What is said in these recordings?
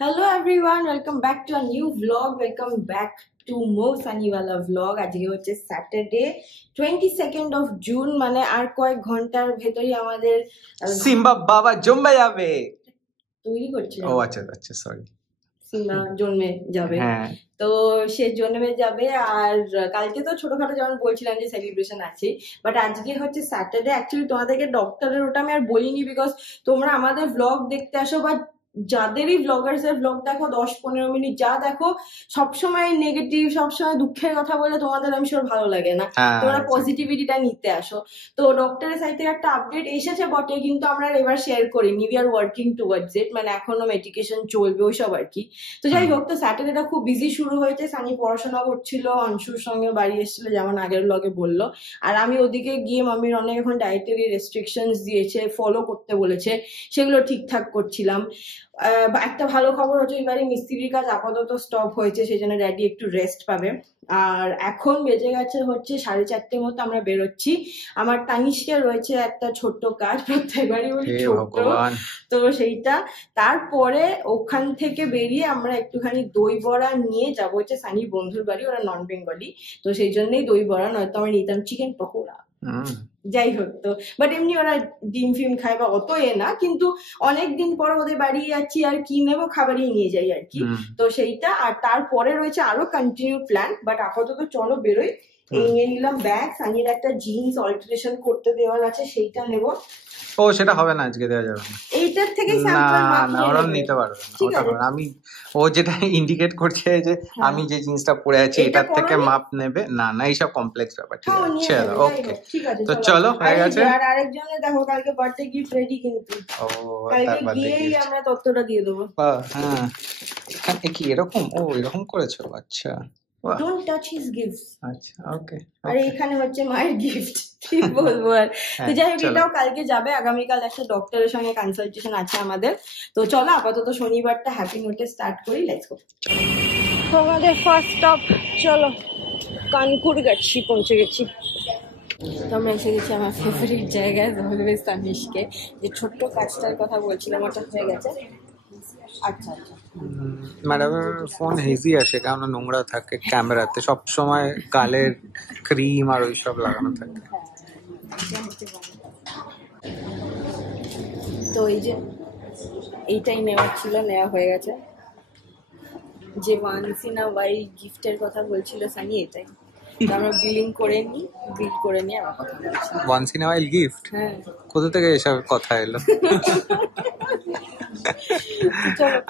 Hello everyone, welcome back to a new vlog. Welcome back to Mo Saniwala vlog. আজকে হচ্ছে Saturday 22nd of June, মানে আর কয়েক ঘন্টার ভেতরই আমাদের সিম্বা বাবা জন্মে যাবে। তৈরি করছিলাম। ও আচ্ছা আচ্ছা, সরি। সিম্বা জন্মে যাবে। হ্যাঁ, তো সে জন্মে যাবে। আর কালকে তো ছোটখাটো যেমন বলছিলাম যে সেলিব্রেশন আছে, বাট আজকে হচ্ছে স্যাটারডে। অ্যাকচুয়ালি তোমাদেরকে ডক্টরের ওটা আমি আর বলিনি, বিকজ তোমরা আমাদের ভ্লগ দেখতে আসো, বাট যাদেরই ব্লগার্স এর ব্লগ দেখো 10-15 মিনিট যা দেখো, সবসময় নেগেটিভ, সবসময় দুঃখের কথা বলে তোমাদের আমি শিওর ভালো লাগে না। তোমরা পজিটিভিটিটা নিতে আসো। তো ডক্টরের সাইড থেকে একটা আপডেট এসেছে বটে, কিন্তু আমরা এবার শেয়ার করিনি। উই আর ওয়ার্কিং টুয়ার্ডস ইট, মানে এখনো মেডিকেশন চলবে ওইসব আর কি। তো যাই হোক, তো স্যাটারডেটা খুব বিজি শুরু হয়েছে। সানি পড়াশোনা করছিল, অংশুর সঙ্গে বাড়ি এসেছিল, যেমন আগের ব্লগে বললো। আর আমি ওদিকে গিয়ে মামির অনেক এখন ডায়েটারি রেস্ট্রিকশনস দিয়েছে, ফলো করতে বলেছে, সেগুলো ঠিকঠাক করছিলাম। একটা ভালো খবর হচ্ছে এবারে মিস্ত্রির কাজ আপাতত স্টপ হয়েছে, সেই জন্য ড্যাডি একটু রেস্ট পাবে। আর এখন বেজে গেছে হচ্ছে 4:30 মতো, আমরা বেরোচ্ছি। আমার তানিশকে রয়েছে একটা ছোট্ট কাজ, প্রত্যেকবারই বলি ছোট্ট, তো সেইটা। তারপরে ওখান থেকে বেরিয়ে আমরা একটুখানি দই বড়া নিয়ে যাবো হচ্ছে সানির বন্ধুর বাড়ি, ওরা নন বেঙ্গলি, তো সেই জন্যই দই বড়া, নয়তো আমরা নিতাম চিকেন পকোড়া। যাই হোক, তো বাট এমনি ওরা ডিম ফিম খায় বা অত না, কিন্তু অনেকদিন পর ওদের বাড়ি যাচ্ছি, আর কি নেবো, খাবারই নিয়ে যাই আর কি। তো সেইটা। আর তারপরে রয়েছে আরো কন্টিনিউ প্ল্যান, বাট আপাতত চলো বেরোই। এই নিয়ে নিলাম ব্যাগ, সানির একটা জিন্স অল্টারেশন করতে দেওয়ার আছে, সেইটা নেবো। ও সেটা হবে না, আজকে দেওয়া যাবে না। এইটার থেকে স্যাম্পল মাপ নিতে পারবে না। আমি ও যেটা ইন্ডিকেট করছে যে আমি যে জিনিসটা পরে আছি এটার থেকে মাপ নেবে না, না এইসব কমপ্লেক্স ব্যাপার। ঠিক আছে, চলো ওকে, তো চলো হয়ে গেছে। আর আরেকজনের দেখো কালকে বার্থডে গিফট রেডি, কিন্তু কালকে গিয়েই আমরা তথ্যটা দিয়ে দেবো। হ্যাঁ, এখানে কি এরকম? ও এরকম করেছো, আচ্ছা। Don't touch his gifts. আচ্ছা, ওকে। আর এখানে হচ্ছে মায়ের গিফট, কি বলবো আর। তো যাই হোক, এটাও কালকে যাবে। আগামীকাল একটা ডক্টরের সঙ্গে কনসালটেশন আছে আমাদের। তো চলো আপাতত শনিবারটা হ্যাপি নোটে স্টার্ট করি। Let's go. তো আমাদের ফার্স্ট স্টপ, চলো কানপুরগাছি পৌঁছে গেছি। তো আমরা এসে গেছি আমার ফেভারিট জায়গায়, অলওয়েজ তানিশকে যে ছোট্ট কাজটার কথা বলছিলাম, ওটা হয়ে গেছে। আচ্ছা আচ্ছা, ম্যাডামের ফোন হেজি আসে, কারণ নোংরা থাকে ক্যামেরাতে, সব সময় গালের ক্রিম আর ওইসব লাগানো থাকে। তো এই যে এইটাই নেওয়ার ছিল, নেওয়া হয়ে গেছে। যে ওয়ান্স ইন আ ওয়াইল গিফটের কথা বলছিল সানি, এটাই। আমরা বিলিং করে নিই, বিল করে নিয়ে আবার কথা বলছি। Once in a while gift? হ্যাঁ, কোথা থেকে এসব কথা এলো?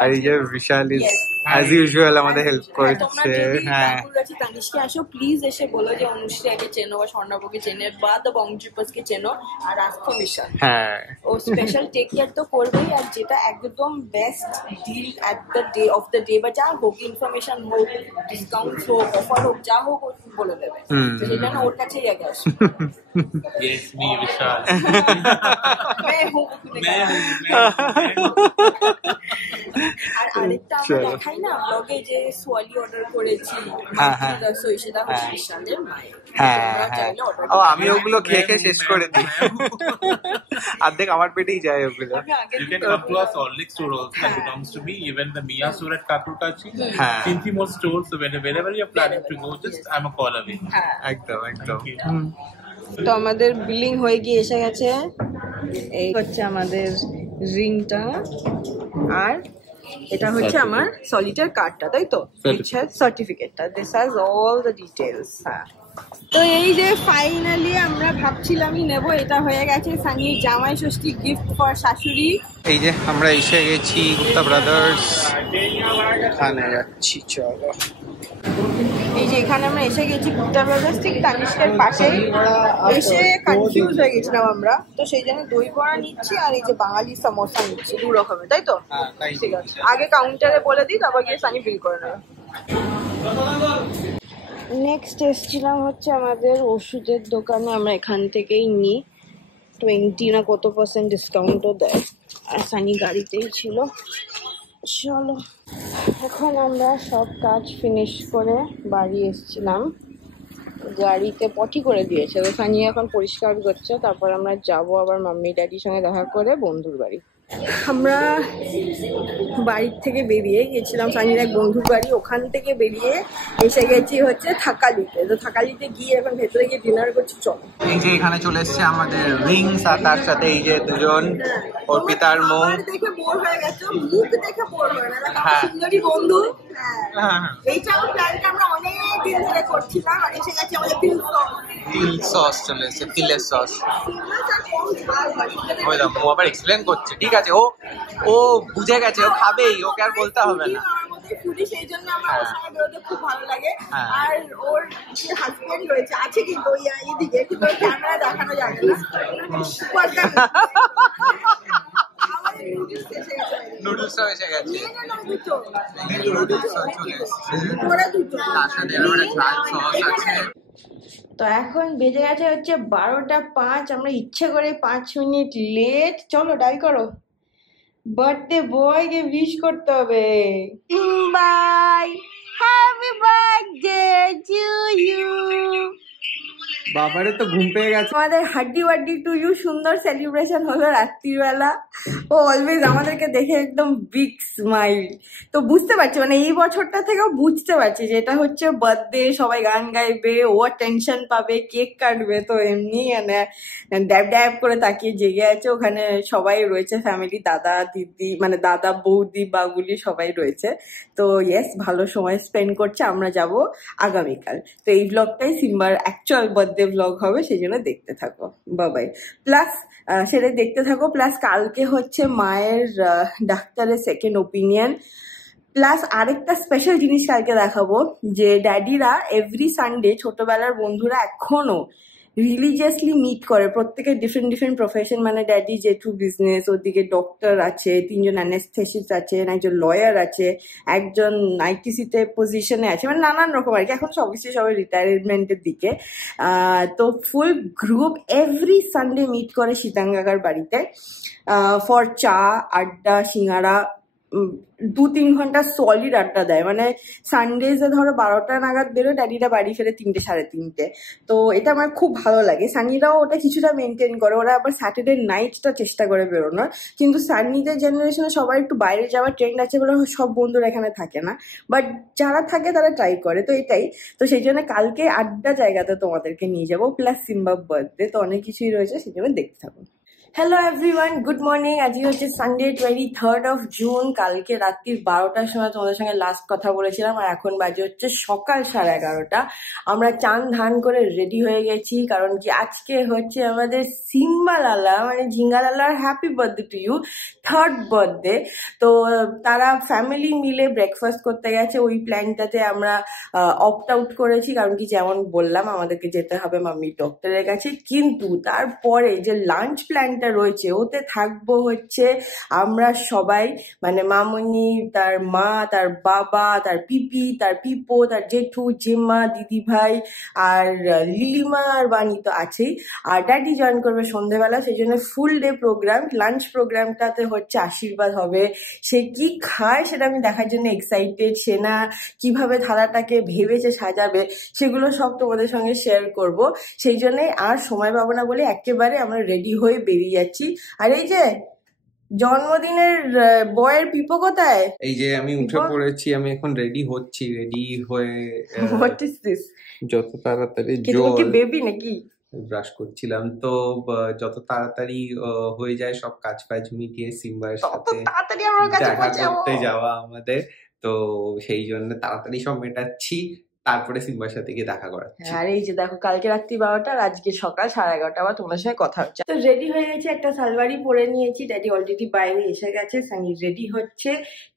আর এই যে বিশাল ইজ অ্যাজ ইউজুয়াল আমাদের হেল্প করছে। হ্যাঁ, তানিশকে আসো প্লিজ, এসে বলো যে অনুশ্রীকে চেনো বা স্বর্ণাবকে চেনে বা দ্য বংজিপাসকে চেনো, আর আসতো বিশাল। হ্যাঁ, ও স্পেশাল টেক কেয়ার তো করবেই, আর যেটা একদম best deal at the day of the day, বা যা হোক, ইনফরমেশন হোক, ডিসকাউন্ট হোক, অফার হোক, যা হোক ও বলে দেবে। তো সেই জন্য ওর কাছেই আগে আসো। Yes, me, Vishal. আর আরেকটা আমরা দেখাই না ব্লগে, যে সোয়ালি অর্ডার করেছি, সেটা হচ্ছে বিশালের মায়ের। ও আমি ওগুলো খেয়ে খেয়ে শেষ করে দিই, অর্ধেক আমার পেটেই যায় ওগুলো। You can come to our Salt Lake store also, that belongs to me. Even the Mia store at Kakurkachi. 3 more stores, so wherever you're planning to go, just I'm a call away. একদম একদম। তো আমাদের billing হয়ে গিয়ে এসে গেছে। এই হচ্ছে আমাদের রিংটা, আর এটা হচ্ছে আমার সলিটার কার্ডটা, তাই তো, সার্টিফিকেটটা। This has all the details. হ্যাঁ, তো এই যে ফাইনালি আমরা ভাবছিলামই নেব, এটা হয়ে গেছে সানির জামাই ষষ্ঠী গিফট ফর শাশুড়ি। এই যে আমরা এসে গেছি গুপ্তা ব্রাদার্স, এখানে যাচ্ছি, চলো। এই যে এখানে আমরা এসে গেছি গুপ্তা ব্রাদার্স, ঠিক তানিষ্কের পাশেই। এসে কনফিউজ হয়ে গেছিলাম আমরা, তো সেই জন্য দই বড়া নিচ্ছি, আর এই যে বাঙালি সমোসা নিচ্ছি, 2 রকমের, তাই তো? ঠিক আছে, আগে কাউন্টারে বলে দিই, তারপর গিয়ে সানি বিল করে নেবে। নেক্সট এসছিলাম হচ্ছে আমাদের ওষুধের দোকানে, আমরা এখান থেকেই নিই, 20 না কত % ডিসকাউন্টও দেয়। আর সানি গাড়িতেই ছিল। চলো, এখন আমরা সব কাজ ফিনিশ করে বাড়ি এসছিলাম, গাড়িতে পটি করে দিয়েছে, তো সানি এখন পরিষ্কার করছে। তারপর আমরা যাবো আবার মাম্মি ড্যাডির সঙ্গে দেখা করে বন্ধুর বাড়ি। আমরা বাড়ির থেকে বেরিয়ে গেছিলাম সানির এক বন্ধুর বাড়ি, ওখান থেকে বেরিয়ে এসে গেছি হচ্ছে থাকালিতে। তো থাকালিতে গিয়ে এখন ভেতরে গিয়ে ডিনার করছি। চলো, এই যে এখানে চলে এসছে আমাদের রিংস, আর তার সাথে এই যে দুজন অর্পিতার মুখ দেখে বোর হয়ে গেছো, মুখ দেখে বোর হয়ে না, সুন্দরী বন্ধু। এই চাও প্ল্যানটা আমরা অনেক দিন ধরে করছিলাম, আর এসে গেছে আমাদের তিল সস চলে এসছে, তিলের সস। ওই দেখো ও আবার এক্সপ্লেন করছে। ঠিক আছে, ও বুঝে গেছে, ও খাবেই, ওকে আর বলতে হবে না। সেই জন্য আমার ওর সঙ্গে বেরোতে খুব ভালো লাগে। আর ওর যে হাজবেন্ড রয়েছে আছে কিন্তু ওই এইদিকে, কিন্তু ওই ক্যামেরা দেখানো যাবে না। নুডলসও এসে গেছে, তো এখন বেজে গেছে হচ্ছে 12:05। আমরা ইচ্ছে করে 5 মিনিট লেট। চলো ডাই করো, বার্থডে বয়কে উইশ করতে হবে। Bye, happy birthday to you. বাবারে তো ঘুম পেয়ে গেছে। আমাদের হাড্ডি ওয়াড্ডি টু ইউ সুন্দর সেলিব্রেশন হলো রাত্রিবেলা। ও অলওয়েজ আমাদেরকে দেখে একদম বিগ স্মাইল। তো বুঝতে পারছি, মানে এই বছরটা থেকেও বুঝতে পারছি যে এটা হচ্ছে বার্থডে, সবাই গান গাইবে, ও টেনশন পাবে, কেক কাটবে। তো এমনি ড্যাব ড্যাব করে তাকিয়ে জেগে আছে। ওখানে সবাই রয়েছে ফ্যামিলি, দাদা দিদি, মানে দাদা বৌদি বাগুলি সবাই রয়েছে। তো ইয়েস, ভালো সময় স্পেন্ড করছে। আমরা যাব আগামীকাল। তো এই ব্লগটাই সিম্বার অ্যাকচুয়াল বার্থডে ব্লগ হবে, সেই জন্য দেখতে থাকো। বাবাই প্লাস সেটা দেখতে থাকো। প্লাস কালকে হচ্ছে মায়ের ডাক্তারের সেকেন্ড ওপিনিয়ন। প্লাস আরেকটা স্পেশাল জিনিস কালকে দেখাবো, যে ড্যাডিরা এভরি সানডে, ছোটবেলার বন্ধুরা এখনো রিলিজিয়াসলি মিট করে। প্রত্যেকের ডিফারেন্ট ডিফারেন্ট প্রফেশন, মানে ড্যাডি জেঠু বিজনেস, ওদিকে ডক্টর আছে, 3 জন অ্যানেস্থেসিস্ট আছে, একজন লয়ার আছে, একজন আইটিসিতে পজিশনে আছে, মানে নানান রকম আর কি। এখন অবশ্যই সবাই রিটায়ারমেন্টের দিকে। তো ফুল গ্রুপ এভরি সানডে মিট করে সীতাঙ্গাকার বাড়িতে ফর চা, আড্ডা, সিঙ্গারা। 2-3 ঘন্টা সলিড আড্ডা দেয়। মানে সানডেজে ধরো 12টা নাগাদ বেরোয়, ড্যাডিরা বাড়ি ফেরে 3টে, 3:30। তো এটা আমার খুব ভালো লাগে। সানিরাও ওটা কিছুটা মেনটেন করে। ওরা আবার স্যাটারডে নাইটটা চেষ্টা করে বেরোনোর। কিন্তু সানিদের জেনারেশনে সবার একটু বাইরে যাওয়ার ট্রেন্ড আছে বলে সব বন্ধুরা এখানে থাকে না, বাট যারা থাকে তারা ট্রাই করে। তো এটাই, তো সেই জন্য কালকে আড্ডা জায়গাতে তোমাদেরকে নিয়ে যাবো। প্লাস সিম্বার বার্থডে, তো অনেক কিছুই রয়েছে, সেই জন্য দেখতে থাকো। Hello everyone, good morning. আজকে হচ্ছে সানডে 23rd of জুন। কালকে রাত্রি 12টার সময় তোমাদের সঙ্গে লাস্ট কথা বলেছিলাম, আর এখন বাজে হচ্ছে সকাল 11:30। আমরা চান ধান করে রেডি হয়ে গেছি, কারণ কি আজকে হচ্ছে আমাদের সিম্বালালা, মানে ঝিঙ্গালালার happy birthday to you, 3rd birthday. তো তারা ফ্যামিলি মিলে ব্রেকফাস্ট করতে গেছে। ওই প্ল্যানটাতে আমরা অপ্ট আউট করেছি, কারণ কি যেমন বললাম আমাদেরকে যেতে হবে মাম্মি ডক্টরের কাছে। কিন্তু তারপরে যে লাঞ্চ প্ল্যানটা রয়েছে, ওতে থাকবো হচ্ছে আমরা সবাই, মানে মামনি, তার মা, তার বাবা, তার পিপি, তার পিপো, তার জেঠু, জেম্মা, দিদি ভাই, আর লিলিমা আর বানি তো আছেই। আর ড্যাডি জয়েন করবে সন্ধ্যেবেলা। সেই জন্য ফুল ডে প্রোগ্রাম। লাঞ্চ প্রোগ্রামটাতে হচ্ছে আশীর্বাদ হবে। সে কি খায় সেটা আমি দেখার জন্য এক্সাইটেড। সে না কিভাবে থালাটাকে ভেবেছে সাজাবে, সেগুলো সব তোমাদের সঙ্গে শেয়ার করব। সেই জন্যই আর সময় পাবো না বলে একেবারে আমরা রেডি হয়ে বেরিয়ে যাচ্ছি। আর এই যে জন্মদিনের বয়ের পিপো কোথায়? এই যে আমি উঠে পড়েছি, আমি এখন রেডি হচ্ছি। রেডি হয়ে হোয়াট ইজ দিস? যত তাড়াতাড়ি কি বেবি নাকি? ব্রাশ করছিলাম, তো যত তাড়াতাড়ি হয়ে যায় সব কাজ ফাজ মিটিয়ে সিম্বার সাথে দেখা করতে যাওয়া আমাদের, তো সেই জন্য তাড়াতাড়ি সব মেটাচ্ছি, তারপরে সিম্বার সাথে গিয়ে দেখা করাচ্ছি। আর এই যে দেখো, কালকে রাত্রি 12টা আর আজকে সকাল 11:30 আবার তোমার সঙ্গে কথা হচ্ছে। তো রেডি হয়ে গেছে, একটা সালওয়ারি পরে নিয়েছি। ড্যাডি অলরেডি বাইরে এসে গেছে, সানি রেডি হচ্ছে।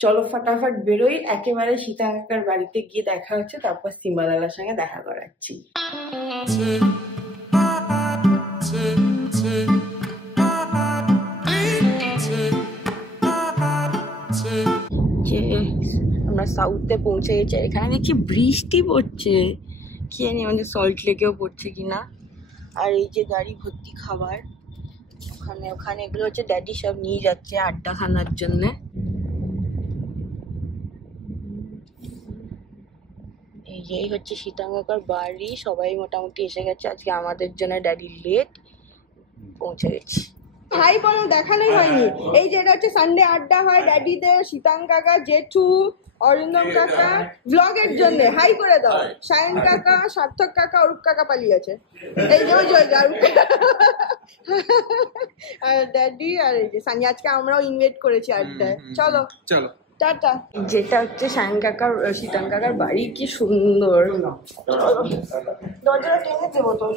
চলো ফটাফট বেরোই, একেবারে সীতাঙ্গাকার বাড়িতে গিয়ে দেখা হচ্ছে, তারপর সিম্বালালার সঙ্গে দেখা করাচ্ছি। আমরা সাউথে পৌঁছে গেছি। এখানে দেখছি বৃষ্টি পড়ছে, কি জানি আমাদের সল্ট লেকেও পড়ছে কিনা। আর এই যে গাড়ি ভর্তি খাবার, ওখানে এগুলো হচ্ছে ড্যাডি সব নিয়ে যাচ্ছে আড্ডা খানার জন্য। এই হচ্ছে সীতাঙ্গাকার বাড়ি। সবাই মোটামুটি এসে গেছে। আজকে আমাদের জন্য ড্যাডি লেট, পৌঁছে গেছি। হাই বলো, দেখানোই হয়নি। এই যে এটা হচ্ছে সানডে আড্ডা হয় ড্যাডিদের, শীতাং কাকা, জেঠু, অরিন্দম কাকা ব্লগের জন্য হাই করে দাও। সায়ন কাকা, সার্থক কাকা, অরূপ কাকা পালিয়েছে। এই যে আর ড্যাডি আর এই যে সানি। আজকে আমরাও ইনভাইট করেছি আড্ডায়। চলো চলো টাটা। যেটা হচ্ছে সায়ন কাকার, শীতাং কাকার বাড়ি, কি সুন্দর। দরজাটা টেনে দেবো তো।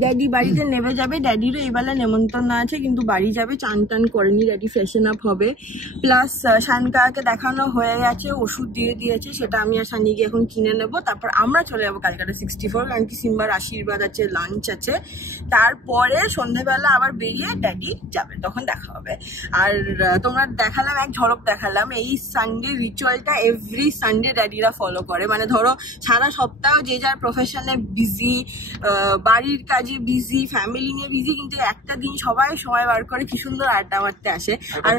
ড্যাডি বাড়িতে নেমে যাবে। ড্যাডিরও এবেলা নেমন্তন্ন আছে, কিন্তু বাড়ি যাবে, চান টান করেনি, ড্যাডি ফ্রেশন আপ হবে। প্লাস সায়ন কাকাকে দেখানো হয়ে গেছে, ওষুধ দিয়ে দিয়েছে, সেটা আমি আর সানি গিয়ে এখন কিনে নেবো। তারপর আমরা চলে যাবো ক্যালকাটা 64, কারণ কি সিম্বার আশীর্বাদ আছে, লাঞ্চ আছে। তারপরে সন্ধ্যেবেলা আবার বেরিয়ে ড্যাডি যাবে, তখন দেখা হবে। আর তোমরা দেখালাম, এক ঝলক দেখালাম। এই সানডে রিচুয়ালটা এভরি সানডে ড্যাডিরা ফলো করে। মানে ধরো সারা সপ্তাহ যে যার প্রফেশনে বিজি, বাড়ির কাজে বিজি, ফ্যামিলি নিয়ে বিজি, কিন্তু একটা দিন সবাই সময় বার করে কি সুন্দর আড্ডা মারতে আসে। আর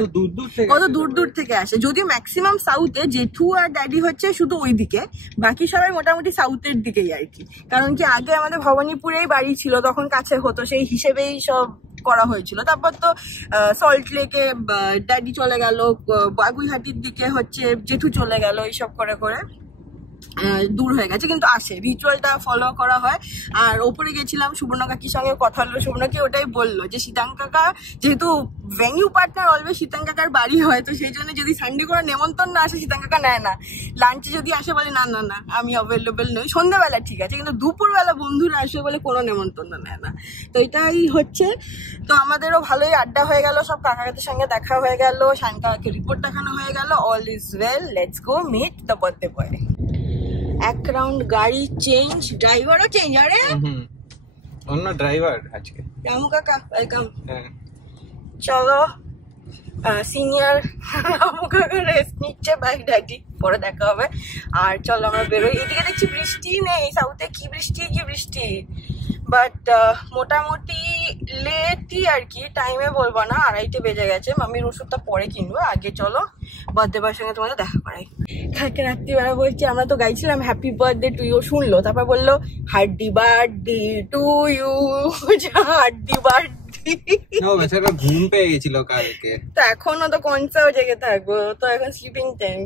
কত দূর দূর থেকে আসে। যদিও ম্যাক্সিমাম সাউথে, জেঠু আর ড্যাডি হচ্ছে শুধু ওই দিকে, বাকি সবাই মোটামুটি সাউথের দিকেই আর কি। কারণ কি আগে আমাদের ভবানীপুরেই বাড়ি ছিল, তখন কাছে হতো, সেই হিসেবেই সব করা হয়েছিল। তারপর তো সল্ট লেকে ড্যাডি চলে গেল, বাগুইহাটির দিকে হচ্ছে জেঠু চলে গেল, এইসব করে করে দূর হয়ে গেছে, কিন্তু আসে, রিচুয়ালটা ফলো করা হয়। আর ওপরে গেছিলাম, সুবর্ণ কাকির সঙ্গে কথা হলো, সুবর্ণকে ওটাই বললো যে শীতাং কাকা যেহেতু ভেনিউ পার্টনার অলওয়েজ শীতাং কাকার বাড়ি হয়, তো সেই জন্য যদি সানডে করে নেমন্তন্ন আসে শীতাং কাকা নেয় না। লাঞ্চে যদি আসে বলে না না না আমি অ্যাভেলেবেল নই। সন্ধ্যাবেলা ঠিক আছে, কিন্তু দুপুরবেলা বন্ধুরা আসে বলে কোনো নেমন্তন্ন নেয় না। তো এটাই হচ্ছে। তো আমাদেরও ভালোই আড্ডা হয়ে গেল, সব কাকাদের সঙ্গে দেখা হয়ে গেল, সায়ন কাকাকে রিপোর্ট দেখানো হয়ে গেল। All is well, let's go meet the birthday boy. এক রাউন্ড গাড়ি চেঞ্জ, ড্রাইভারও চেঞ্জ। আরে অন্য ড্রাইভার আজকে। রামু কাকা ওয়েলকাম। চলো, সিনিয়র রামু কাকা রেস্ট নিচ্ছে, বাই ড্যাডি, পরে দেখা হবে। আর চলো আমরা বেরোই। এদিকে দেখছি বৃষ্টি নেই, সাউথে কি বৃষ্টি কি বৃষ্টি, বাট মোটামুটি লেটই আর কি, টাইমে বলবো না, 2:30 বেজে গেছে। মামির ওষুধটা পরে কিনবো, আগে চলো বার্থডে বয়ের সঙ্গে তোমাদের দেখা করাই। কালকে রাত্রিবেলা বলছি, আমরা তো গাইছিলাম হ্যাপি বার্থডে টু ইউ, শুনলো, তারপর বললো hardy birthday to you, hardy birthday. বেচারা ঘুম পেয়ে গেছিল কালকে, তো এখনো তো কনসাও জেগে থাকবো, তো এখন স্লিপিং টাইম,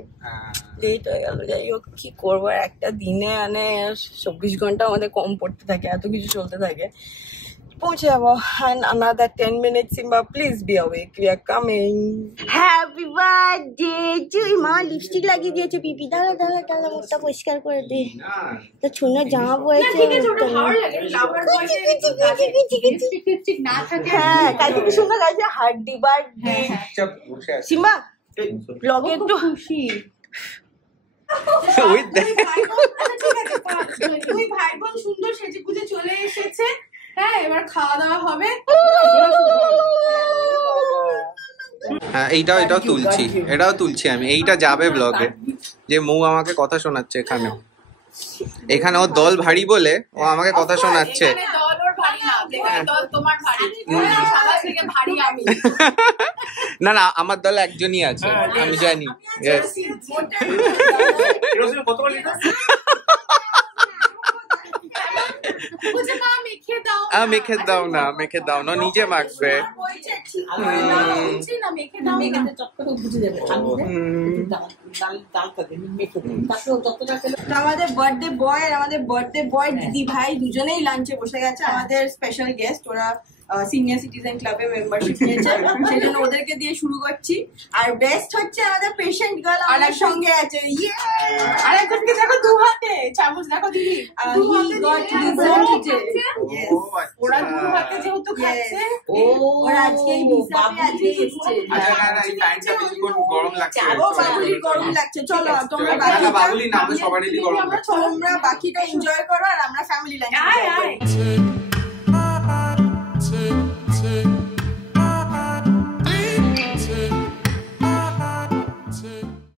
লেট হয়ে গেল। যাই হোক, কি করবো, একটা দিনে মানে 24 ঘন্টা আমাদের কম পড়তে থাকে, এত কিছু চলতে থাকে। পৌঁছে যাবো। And another 10 minutes, Simba, please be awake. We are coming. Happy birthday to মা, লিপস্টিক লাগিয়ে দিয়েছে পিপি। দাঁড়া দাঁড়া দাঁড়া, মুখটা পরিষ্কার করে দে। তো ছোনা জামা পরেছে। হ্যাঁ, কালকে কি সুন্দর লাগছে, হার্ডি বার্থডে। সিম্বা ব্লগে একটু খুশি। দুই ভাই বোন সুন্দর সেজে গুজে চলে এসেছে। হ্যাঁ, এবার খাওয়া দাওয়া হবে। হ্যাঁ, এটাও তুলছি আমি। এইটা যাবে ব্লগে, যে মৌ আমাকে কথা শোনাচ্ছে। এখানে ও দল ভারী বলে ও আমাকে কথা শোনাচ্ছে। না না, আমার দলে একজনই আছে, আমি জানি। মেখে দাও না, নিজে মাখবে। আমাদের বার্থডে বয় আর আমাদের বার্থডে বয় দিদি ভাই দুজনেই লাঞ্চে বসে গেছে। আমাদের স্পেশাল গেস্ট, ওরা সিনিয়র সিটিজেন ক্লাবে মেম্বারশিপ নিয়েছে, সেই জন্য ওদেরকে দিয়ে শুরু করছি। আর বেস্ট হচ্ছে আমাদের পেশেন্ট গার্ল আমার সঙ্গে আছে। আরেকজনকে দেখো দু হাতে চামচ, দেখো দিদি ওরা দু হাতে যেহেতু খাচ্ছে, ওরা আজকে গরম লাগছে। চলো তোমরা বাকিটা এনজয় করো, আর আমরা ফ্যামিলি লাইফ।